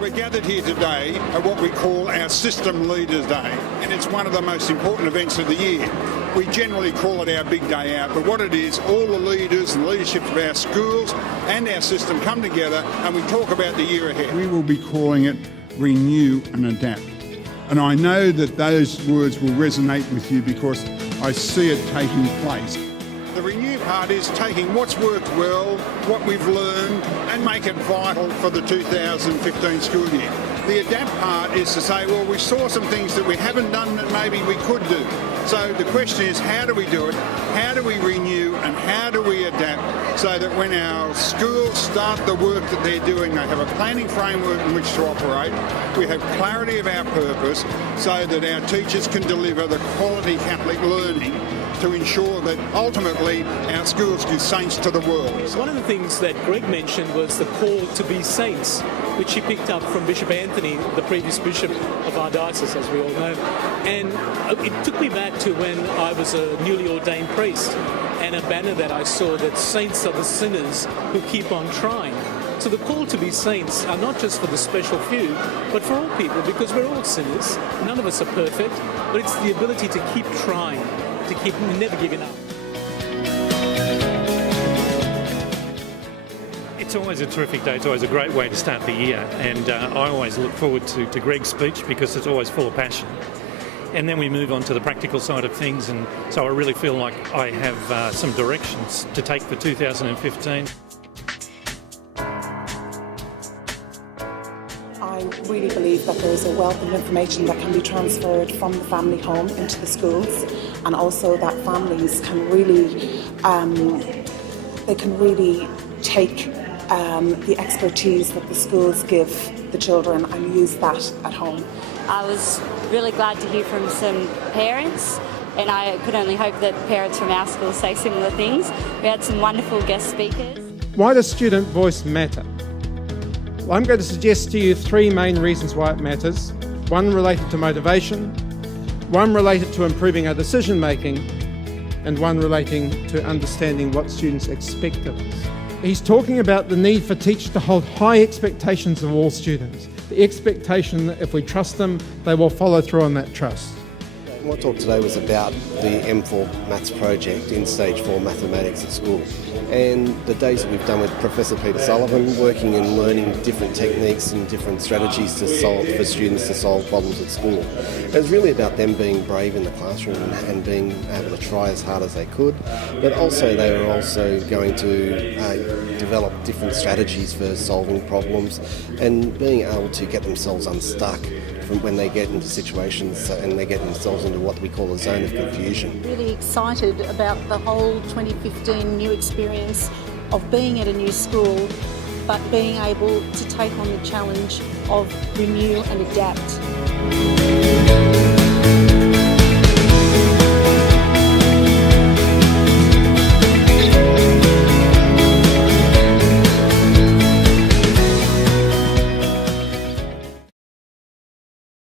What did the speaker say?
We're gathered here today at what we call our System Leaders Day, and it's one of the most important events of the year. We generally call it our big day out, but what it is, all the leaders and leadership of our schools and our system come together and we talk about the year ahead. We will be calling it Renew and Adapt. And I know that those words will resonate with you because I see it taking place. The renew part is taking what's worked well, what we've learned, and make it vital for the 2015 school year. The adapt part is to say, well, we saw some things that we haven't done that maybe we could do. So the question is, how do we do it? How do we renew and how do we adapt so that when our schools start the work that they're doing, they have a planning framework in which to operate, we have clarity of our purpose so that our teachers can deliver the quality Catholic learning to ensure that ultimately our schools give saints to the world. One of the things that Greg mentioned was the call to be saints, which he picked up from Bishop Anthony, the previous bishop of our diocese, as we all know. And it took me back to when I was a newly ordained priest, and a banner that I saw that saints are the sinners who keep on trying. So the call to be saints are not just for the special few, but for all people, because we're all sinners. None of us are perfect, but it's the ability to keep trying, to keep never giving up. It's always a terrific day. It's always a great way to start the year, and I always look forward to Greg's speech because it's always full of passion. And then we move on to the practical side of things, and so I really feel like I have some directions to take for 2015. I really believe that there is a wealth of information that can be transferred from the family home into the schools, and also that families can really, take the expertise that the schools give the children and use that at home. I was really glad to hear from some parents, and I could only hope that parents from our school say similar things. We had some wonderful guest speakers. Why does student voice matter? Well, I'm going to suggest to you three main reasons why it matters. One related to motivation, one related to improving our decision making, and one relating to understanding what students expect of us. He's talking about the need for teachers to hold high expectations of all students. The expectation that if we trust them, they will follow through on that trust. My talk today was about the M4 Maths project in Stage 4 Mathematics at school, and the days that we've done with Professor Peter Sullivan, working and learning different techniques and different strategies to solve for students to solve problems at school. It was really about them being brave in the classroom and being able to try as hard as they could, but also they were also going to develop different strategies for solving problems and being able to get themselves unstuck from when they get into situations and they get themselves into what we call a zone of confusion. Really excited about the whole 2015 new experience of being at a new school, but being able to take on the challenge of renew and adapt.